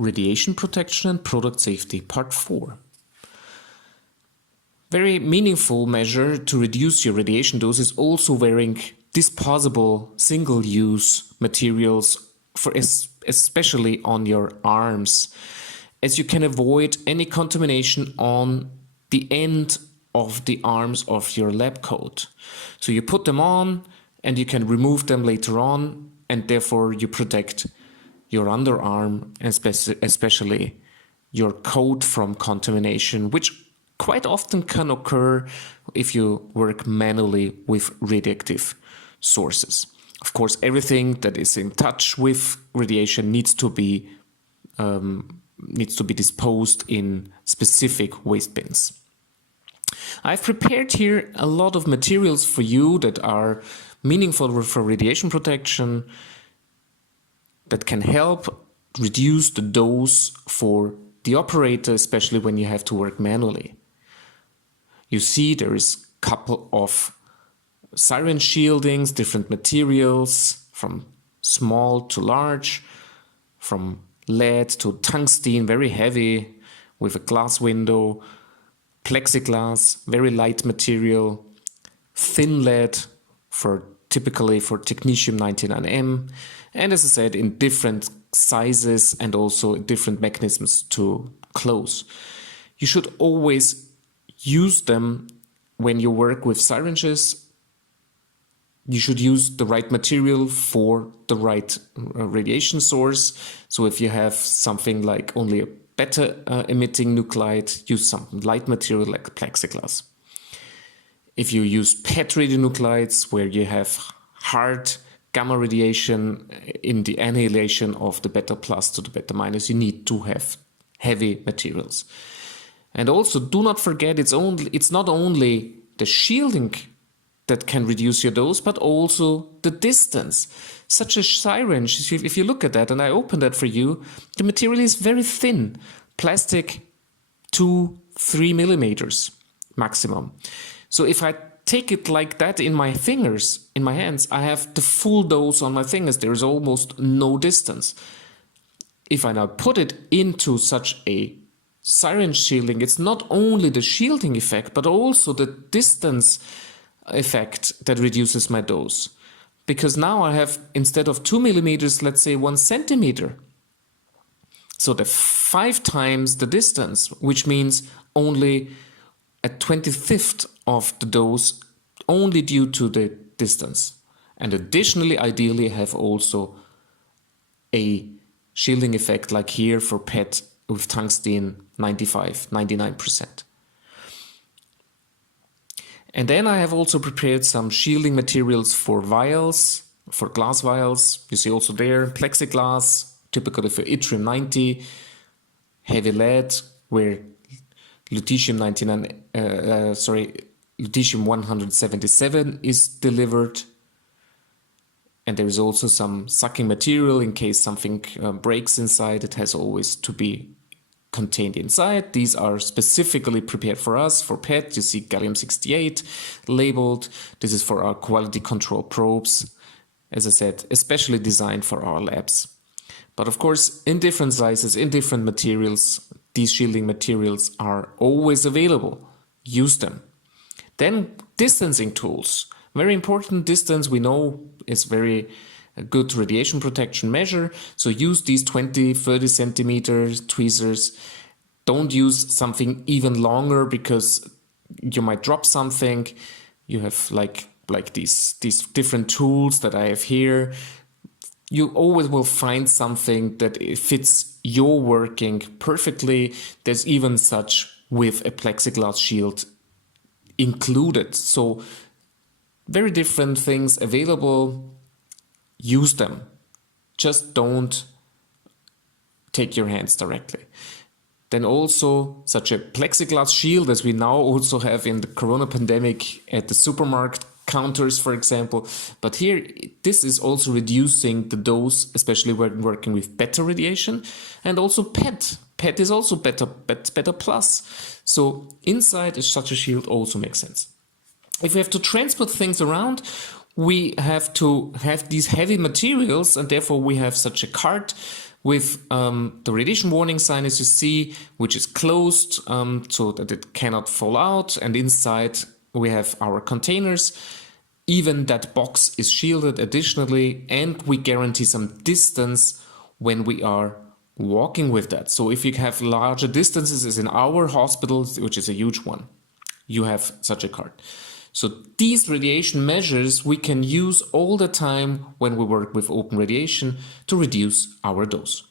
Radiation Protection and Product Safety, Part 4. Very meaningful measure to reduce your radiation dose is also wearing disposable single-use materials, especially on your arms, as you can avoid any contamination on the end of the arms of your lab coat. So you put them on and you can remove them later on, and therefore you protect your underarm and especially your coat from contamination, which quite often can occur if you work manually with radioactive sources. Of course, everything that is in touch with radiation needs to be disposed in specific waste bins. I've prepared here a lot of materials for you that are meaningful for radiation protection, that can help reduce the dose for the operator, especially when you have to work manually. You see there is a couple of siren shieldings, different materials, from small to large, from lead to tungsten, very heavy, with a glass window, plexiglass, very light material, thin lead, typically for technetium-99m, and as I said, in different sizes and also different mechanisms to close. You should always use them when you work with syringes. You should use the right material for the right radiation source. So if you have something like only a beta emitting nuclide, use some light material like plexiglass. If you use PET radionuclides where you have hard gamma radiation in the annihilation of the beta plus to the beta minus, you need to have heavy materials. And also do not forget, it's not only the shielding that can reduce your dose, but also the distance. Such a syringe, if you look at that, and I open that for you, the material is very thin, plastic 2-3 millimeters maximum. So if I take it like that in my fingers, in my hands, I have the full dose on my fingers. There is almost no distance. If I now put it into such a syringe shielding, it's not only the shielding effect, but also the distance effect that reduces my dose. Because now I have, instead of 2 millimeters, let's say 1 centimeter. So the 5 times the distance, which means only a 25th of the dose, only due to the distance. And additionally, ideally have also a shielding effect like here for PET with tungsten 99%. And then I have also prepared some shielding materials for vials, for glass vials. You see also there plexiglass, typically for yttrium-90, heavy lead, where lutetium-177 is delivered. And there is also some sucking material in case something breaks inside. It has always to be contained inside. These are specifically prepared for us. For PET, you see gallium-68 labeled. This is for our quality control probes. As I said, especially designed for our labs. But of course, in different sizes, in different materials, these shielding materials are always available. Use them. Then distancing tools. Very important. Distance, we know, is very good radiation protection measure. So use these 20-30 centimeters tweezers. Don't use something even longer because you might drop something. You have like these different tools that I have here. You always will find something that fits your working perfectly. There's even such with a plexiglass shield included. So very different things available. Use them. Just don't take your hands directly. Then also such a plexiglass shield as we now also have in the corona pandemic at the supermarket counters, for example. But here, this is also reducing the dose, especially when working with beta radiation, and also PET. PET is also beta plus. So inside such a shield also makes sense. If we have to transport things around, we have to have these heavy materials, and therefore we have such a cart with the radiation warning sign, as you see, which is closed so that it cannot fall out, and inside we have our containers. Even that box is shielded additionally, and we guarantee some distance when we are walking with that. So if you have larger distances, as in our hospital, which is a huge one, you have such a card. So these radiation measures we can use all the time when we work with open radiation to reduce our dose.